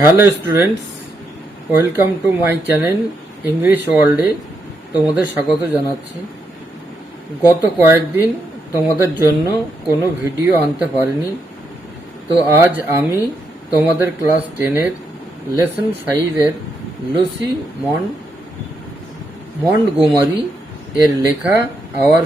Hello students, welcome to my channel English ওয়ার্ল্ডে তোমাদের স্বাগত জানাচ্ছি। গত কয়েকদিন তোমাদের জন্য কোনো ভিডিও আনতে পারিনি, তো আজ আমি তোমাদের ক্লাস 10-এর লেসন 5-এর লুসি মন্টগোমারি এর লেখা আওয়ার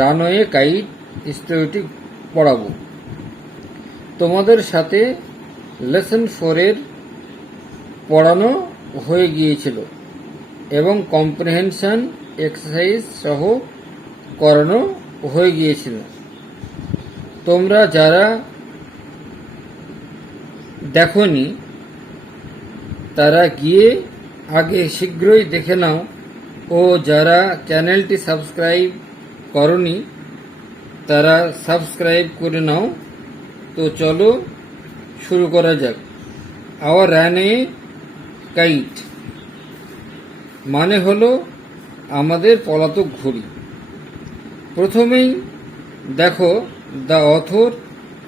রানওয়ে কাইট স্টোরিটি পড়াবো। তোমাদের সাথে লেসন 4-এর পড়ানো হয়ে গিয়েছিল এবং কম্প্রিহেনশন এক্সারসাইজ সহ করানো হয়ে গিয়েছিল। তোমরা যারা দেখোনি তারা গিয়ে আগে শীঘ্রই দেখে নাও, ও যারা চ্যানেলটি সাবস্ক্রাইব করনি তারা সাবস্ক্রাইব করে নাও। তো চলো শুরু করা যাক। আওয়ার রানওয়ে কাইট মানে হলো আমাদের পলাতক ঘুড়ি। প্রথমেই দেখো the author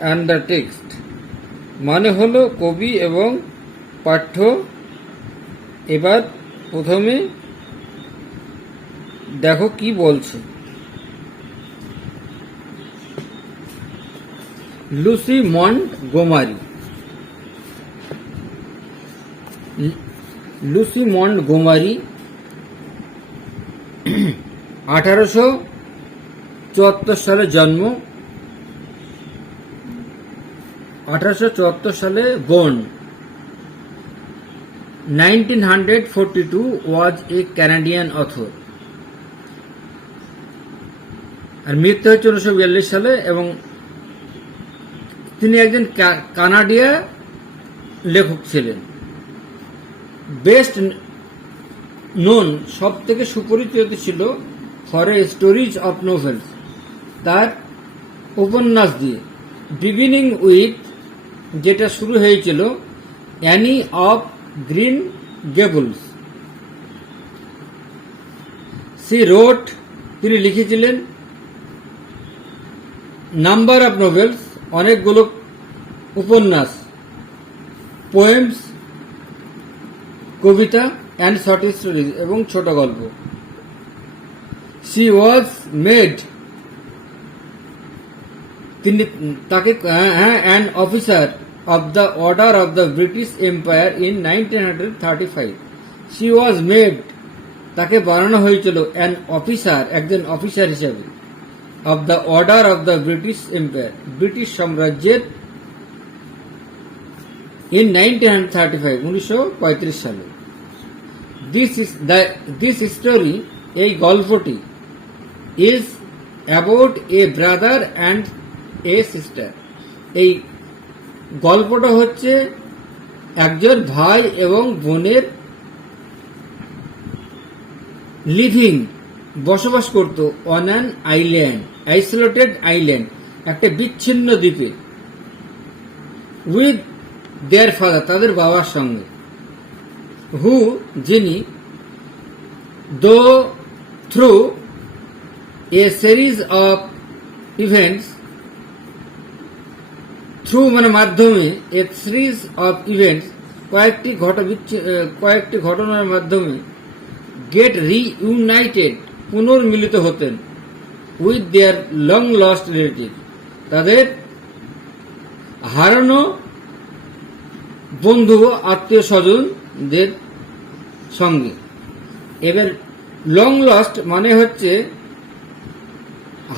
and the text মানে হলো কবি এবং পাঠ্য। এবার প্রথমে দেখো কি বলছে। Lucy Montgomery. লুসি মন্টগোমারি 1874 সালে জন্ম, 1874 সালে born, 1942 was a Canadian author, আর মৃত্যু হচ্ছে 1942 সালে এবং তিনি একজন কানাডিয় লেখক ছিলেন। বেস্ট নোন সব থেকে সুপরিচিত ছিল for a stories of novels, তার উপন্যাস দিয়ে। বিগিনিং উইথ, যেটা শুরু হয়েছিল Anne of Green Gables. She wrote, তিনি লিখেছিলেন নাম্বার অফ নোভেলস, অনেকগুলো উপন্যাস, পোয়েমস, কবিতা, অ্যান্ড শর্ট স্টোরিজ এবং ছোট গল্প। শি ওয়াজ মেড, তিনি তাকে an officer of the order of the British Empire in 1935। She was made, তাকে বানানো হয়েছিল অ্যান অফিসার, একজন অফিসার হিসেবে, of the order of the British empire, British সাম্রাজ্যের, ইন 1935, 1935 সালে। দিস স্টোরি, এই গল্পটি, is about a brother and a sister. এই গল্পটা হচ্ছে একজন ভাই এবং বোনের লিভিং, বসবাস করত on an island, isolated island, একটা বিচ্ছিন্ন দ্বীপে, উইথ দেয়ার ফাদার, তাদের বাবার সঙ্গে, হু, যিনি, দো through a series of events, through মানে মাধ্যমে, এ সিরিজ অফ ইভেন্টস, কয়েকটি ঘটনার মাধ্যমে, গেট রিইউনাইটেড, পুনর্মিলিত হতেন, with their long lost relative, তাদের হারানো বন্ধু আত্মীয় স্বজনদের সঙ্গে। এবার লং লস্ট মানে হচ্ছে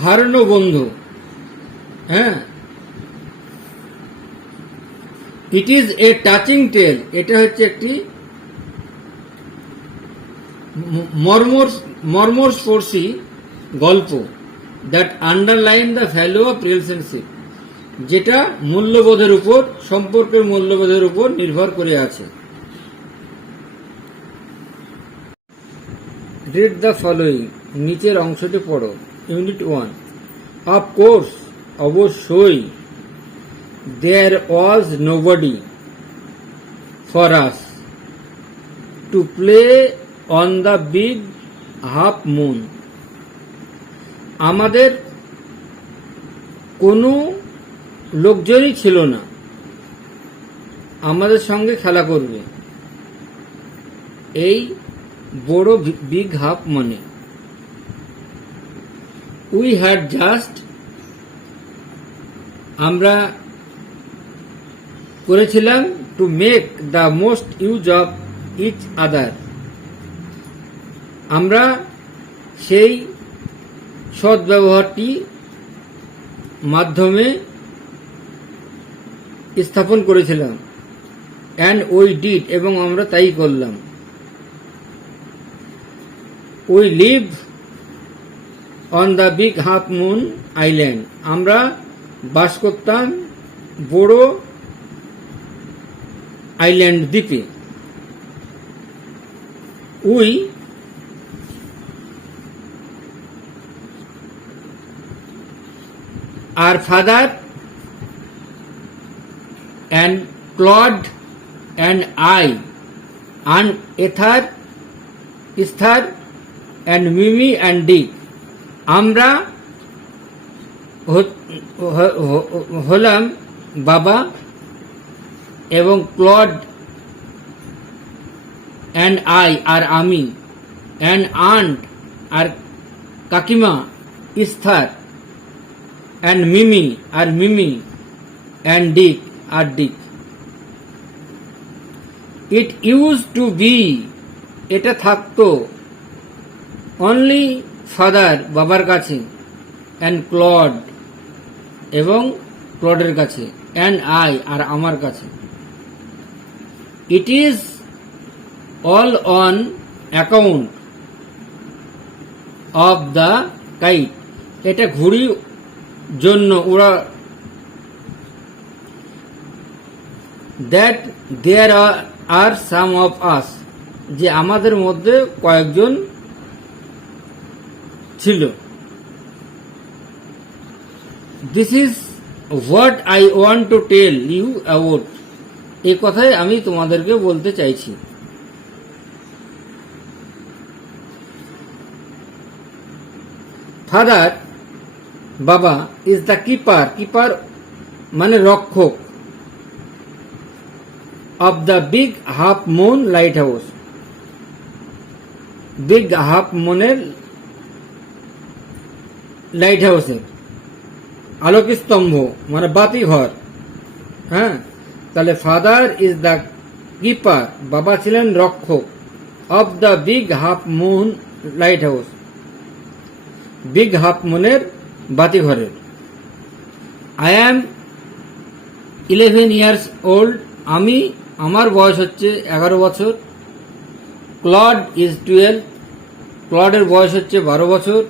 হারানো বন্ধু। হ্যাঁ, ইট ইজ এ টাচিং টেল, এটা হচ্ছে একটি মর্মস্পর্শী গল্প, that underline the value of relationship, যেটা মূল্যবোধের উপর, সম্পর্কের মূল্যবোধের উপর নির্ভর করে আছে। রিড দ্য ফলোয়িং, নিচের অংশটি পড়ো। ইউনিট 1, অফ কোর্স, অবশ্যই, there was nobody for us to play on the big half moon, আমাদের কোনো লোকজনই ছিল না আমাদের সঙ্গে খেলা করবে, এই বড় বিগ হাফ মানে। উই হ্যাড জাস্ট, আমরা করেছিলাম, to make the most use of each other, আমরা সেই সদ্ব্যবহারটি মাধ্যমে স্থাপন করেছিলাম। অ্যান্ড উই ডিড, এবং আমরা তাই করলাম। We live on the big half moon island, আমরা বাস করতাম বড় আইল্যান্ড দ্বীপে। We are father and Claude and I and Esther and Mimi and Dick, আমরা হলাম বাবা এবং ক্লড and I আর আমি, and aunt আর কাকিমা ইস্থার, and Mimi আর মিমি, and Dick আর Dick. It use to be, এটা থাকতো, অনলি ফাদার বাবার কাছে, অ্যান্ড ক্লড এবং ক্লডের কাছে, অ্যান্ড আই আর আমার কাছে। It is all on account of the kite, এটা ঘুড়ি জন্য ওরা, that there are some of us, যে আমাদের মধ্যে কয়েকজন ছিল। This is what I want to tell you about, এই কথাই আমি তোমাদেরকে বলতে চাইছি। ফাদার বাবা ইজ দ্য কিপার, কিপার মানে রক্ষক, of the big half moon lighthouse, big half moon light হাউসের আলোক স্তম্ভ মানে বাতি ঘর। হ্যাঁ, তাহলে ফাদার ইজ দ্য কিপার, বাবা ছিলেন রক্ষক, of the big half moon lighthouse, big half মুনের বাতি ঘরের। আই অ্যাম 11 years old, আমার বয়স হচ্ছে 11 বছর। ক্লড ইজ 12, ক্লডের বয়স হচ্ছে 12 বছর।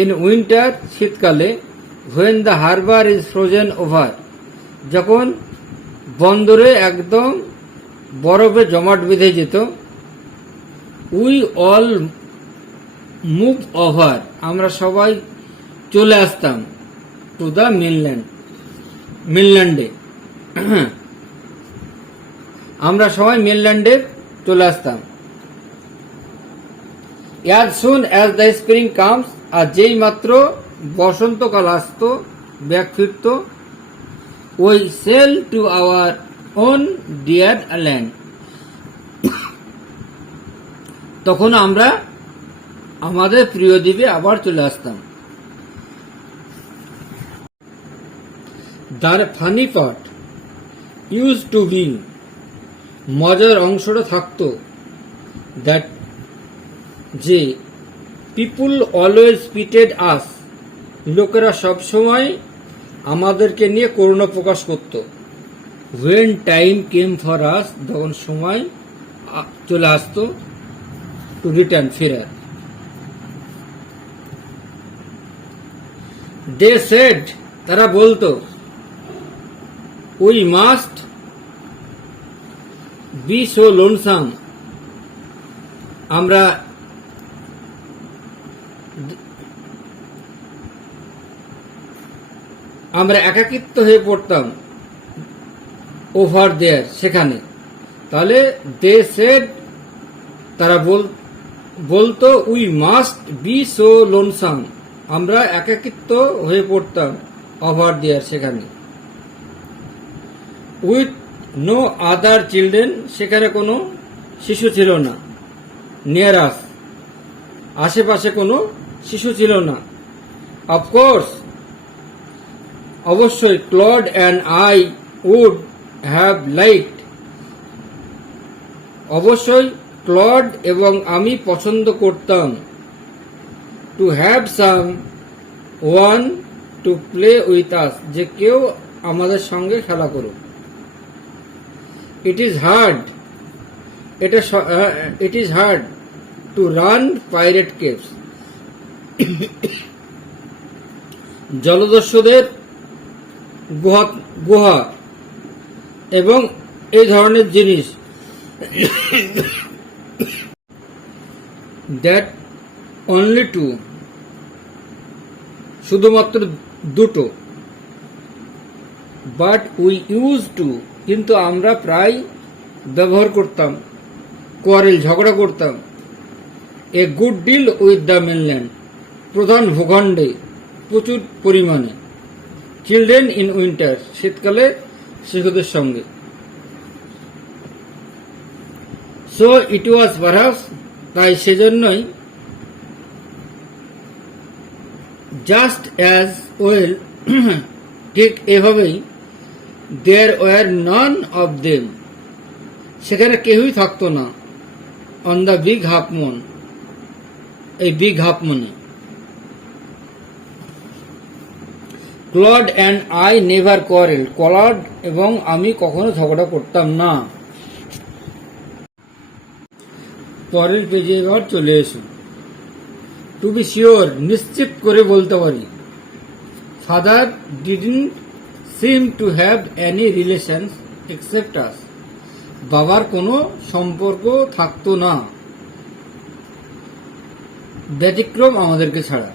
ইন উইন্টার, শীতকালে। When the harbour is frozen over, যখন বন্দরে একদম বরফে জমাট বেঁধে যেত। উই অল মুভ ওভার, আমরা সবাই চলে আসতাম, টু দ্য মেনল্যান্ডে, আমরা সবাই মেনল্যান্ডে চলে আসতাম। As soon as the spring comes, আর যেই মাত্র বসন্তকাল আসতো, ব্যাক ফিরত। We sail to our own dear land, তখন আমরা আমাদের প্রিয় দ্বীপে আবার চলে আসতাম। The funny part use to be, মজার অংশটা থাকতো, দ্যাট যে পিপুল অলওয়েজ পিটেড আস, লোকেরা সবসময় আমাদেরকে নিয়ে করুণা প্রকাশ করত। When time came for us, যখন সময় চলে আসতো টু রিটার্ন, ফেরার। দে সেড, তারা বলতো, we must be so lonesome, আমরা একাকিত্ব হয়ে পড়তাম, ওভার দেয়ার, সেখানে। তাহলে দে সেড, তারা বলতো, we must be so lonesome, আমরা একাকিত্ব হয়ে পড়তাম, ওভার দেয়ার, সেখানে। নো আদার চিলড্রেন, সেখানে কোনো শিশু ছিল না। নিয়ার আস, আশেপাশে কোনো শিশু ছিল না। অফকোর্স, অবশ্যই, Claude and I would have liked, অবশ্যই ক্লড এবং আমি পছন্দ করতাম, to have someone to play with us, যে কেউ আমাদের সঙ্গে খেলা করুক। It is hard, it is hard to run pirate caves, জলদস্যুদের গুহা এবং এই ধরনের জিনিস, দ্যাট অনলি টু, শুধুমাত্র দুটো, বাট উই ইউজ টু, কিন্তু আমরা প্রায় ব্যবহার করতাম, কোয়ারেল, ঝগড়া করতাম, a good deal with the mainland, প্রধান ভূখণ্ডে প্রচুর পরিমাণে, চিলড্রেন ইন উইন্টার, শীতকালে শিশুদের সঙ্গে। সো ইট ওয়াজ পারহ্যাপস, তাই সেজন্যই, জাস্ট অ্যাজ ওয়েল, ঠিক এভাবেই, there were none of them, সেখানে কেউই থাকতো না, on the big half moon, এই বিগ হাফ মুনে। Claude and I never quarrel, Claude এবং আমি কখনো ঝগড়া করতাম না। পরের পেজে এবার চলে এসো। টু বি শিওর, নিশ্চিত করে বলতে পারি, father didn't seem to have any relations except us, বাবার কোনো সম্পর্ক থাকতো না ব্যতিক্রম আমাদেরকে ছাড়া।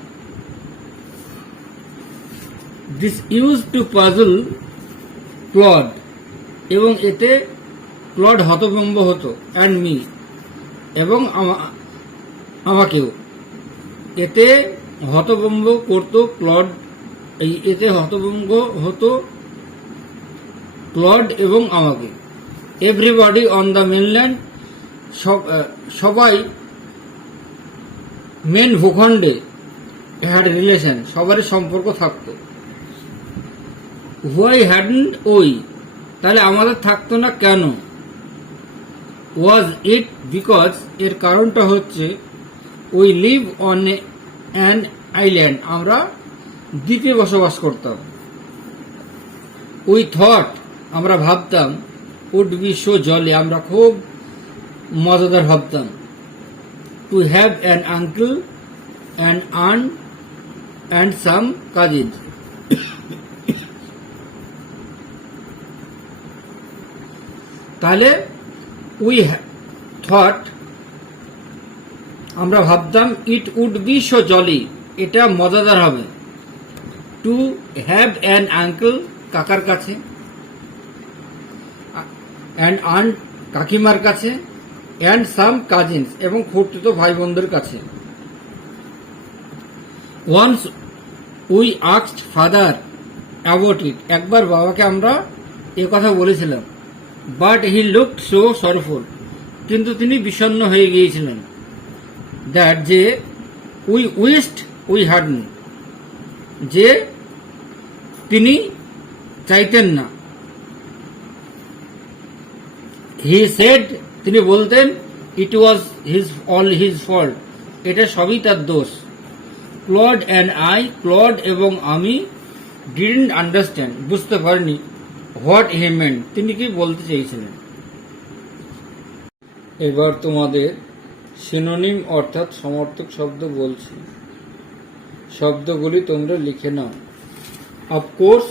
This use to puzzle Claude, এবং এতে ক্লড হতভম্ব হতো, অ্যান্ড মি, এবং আমাকেও, এতে হতভম্ব করতো ক্লড, এতে হতভম্ব হতো ক্লড এবং আমাকে। এভরিবডি অন দ্য মেনল্যান্ড, সবাই মেন ভূখণ্ডে, হ্যাড রিলেশন, সবারই সম্পর্ক থাকতো। হোয়াই হ্যাডন্ট ওই, তাহলে আমাদের থাকতো না কেন? ওয়াজ ইট বিকজ, এর কারণটা হচ্ছে, we live on an island, আমরা দ্বীপে বসবাস করতাম। উই থট, আমরা ভাবতাম, উড বি সো জলি, আমরা খুব মজাদার ভাবতাম, to have an uncle and aunt and some cousin, তাহলে উই থট, আমরা ভাবতাম, it would be so jolly, এটা মজাদার হবে, টু হ্যাভ অ্যান আঙ্কেল, কাকার কাছে, অ্যান্ড আন্ট, কাকিমার কাছে, অ্যান্ড সাম কাজিনস, এবং খুঁড়তুতো ভাই বোনদের কাছে। Once we asked father about it, একবার বাবাকে আমরা এ কথা বলেছিলাম, but he looked so sorrowful, কিন্তু তিনি বিষণ্ণ হয়ে গিয়েছিলেন, দ্যাট, যে, উই উইশড উই হ্যাডন্ট, যে তিনি চাইতেন না। হি সেড, তিনি বলতেন, ইট ওয়াজ অল হিজ ফল্ট, এটা সবই তার দোষ। ক্লড অ্যান্ড আই, ক্লড এবং আমি, ডিডন্ট আন্ডারস্ট্যান্ড, বুঝতে পারিনি, হোয়াট হি মেন্ট, তিনি কি বলতে চেয়েছিলেন। এবার তোমাদের সিনোনিম অর্থাৎ সমর্থক শব্দ বলছি, শব্দগুলি তোমরা লিখে নাও। অফকোর্স,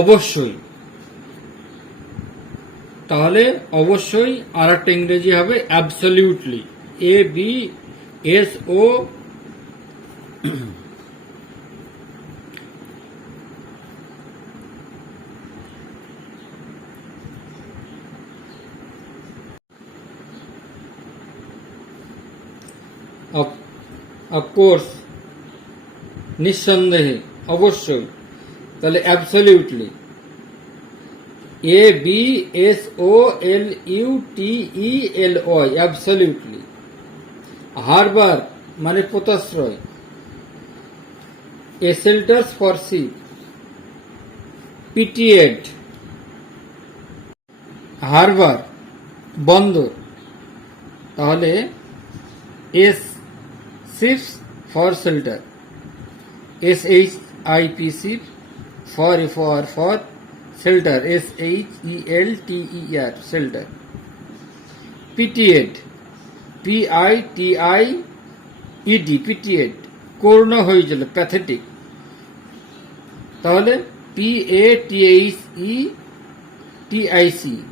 অবশ্যই, তাহলে অবশ্যই আর একটা ইংরেজি হবে অ্যাবসলিউটলি, ABSO, অফকোর্স, নিঃসন্দেহে, অবশ্যই, তাহলে অ্যাবসলিউটলি। ABSOLUTELY, absolutely. হারবার মানে পোতাশ্রয়, a shelters for ship. Pitied, harbour বন্দর, তাহলে as ships for shelter, SHIP ship, for shelter, SHELTER shelter. Pitied, PITIED, pitied করুণ হয়েছিল, প্যাথেটিক, তাহলে PATHETIC,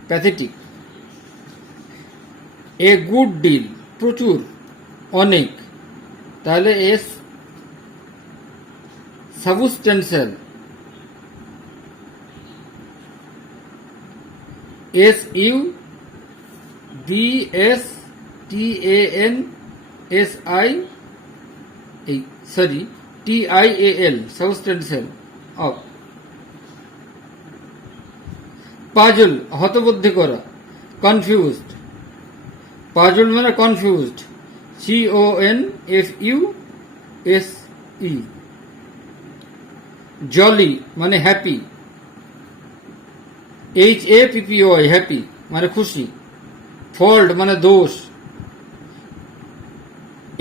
pathetic. A good deal, প্রচুর, অনেক, তাহলে S substantial, TIAL, substantial of. Puzzle, হতবুদ্ধি করা, কনফিউজড, পাজল মানে কনফিউজড, CONFUSE। জলি মানে হ্যাপি, HAPPY, হ্যাপি মানে খুশি। ফল্ট মানে দোষ।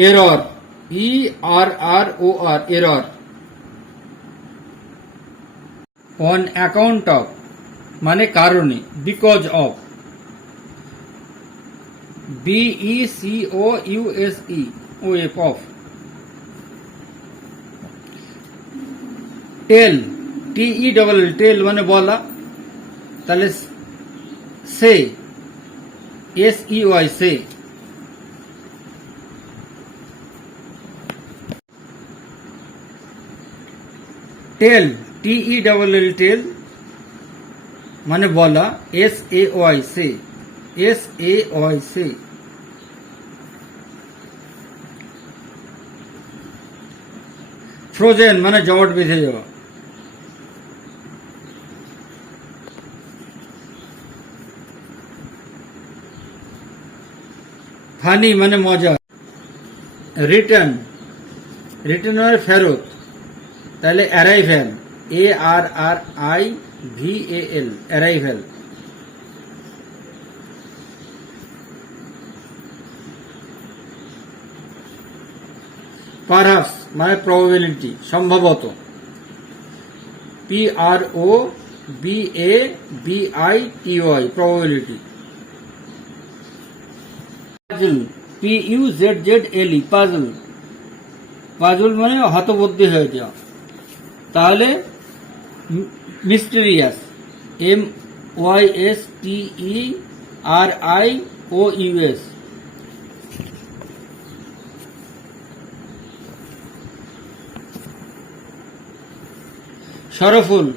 Error, ERROR, error. On account of মানে কারণে, because of, BECOUSE, of. Tell, TELL, tell মানে বলা, তাহলে সে, SEY, সে। টেল, TELL, টেল মানে বলা, SAY, সে, SAY, সে। ফ্রোজেন মানে জমাট বেঁধে যাওয়া। ফানি মানে মজা। রিটার্ন, রিটার্ন মানে ফেরত, তাহলে অ্যারাইভ্যাল, ARRIVAL, অ্যারাইভ্যাল। পারহাপস মানে প্রবাবিলিটি, সম্ভবত, PROBABITY, probability. Puzzle, PUZZLE, puzzle, puzzle মানে হতবুদ্ধি হয়ে যাওয়া, তাহলে মিস্টেরিয়াস, MYSTERIOUS। সরফুল,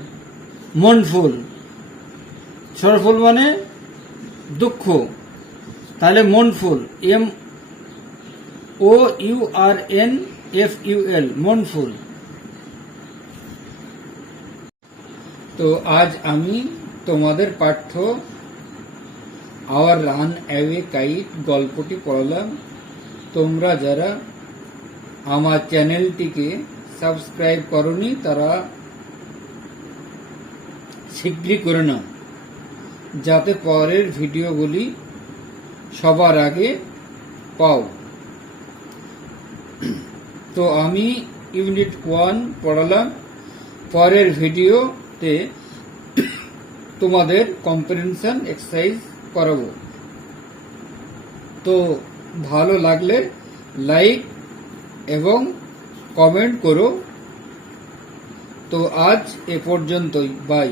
মনফুল, সরফুল মানে দুঃখ, তাহলে মনফুল, MOURNFUL, মনফুল। তো আজ আমি তোমাদের পাঠ্য আওয়ার রান অ্যাওয়ে কাইট গল্পটি পড়লাম। তোমরা যারা আমার চ্যানেলটিকে সাবস্ক্রাইব করনি তারা শীঘ্রই করে নাও, যাতে পরের ভিডিওগুলি সবার আগে পাও। তো আমি ইউনিট 1 পড়ালাম, পরের ভিডিওতে তোমাদের কম্প্রিহেনশন এক্সারসাইজ করাবো। তো ভালো লাগলে লাইক এবং কমেন্ট করো। তো আজ এ পর্যন্তই, বাই।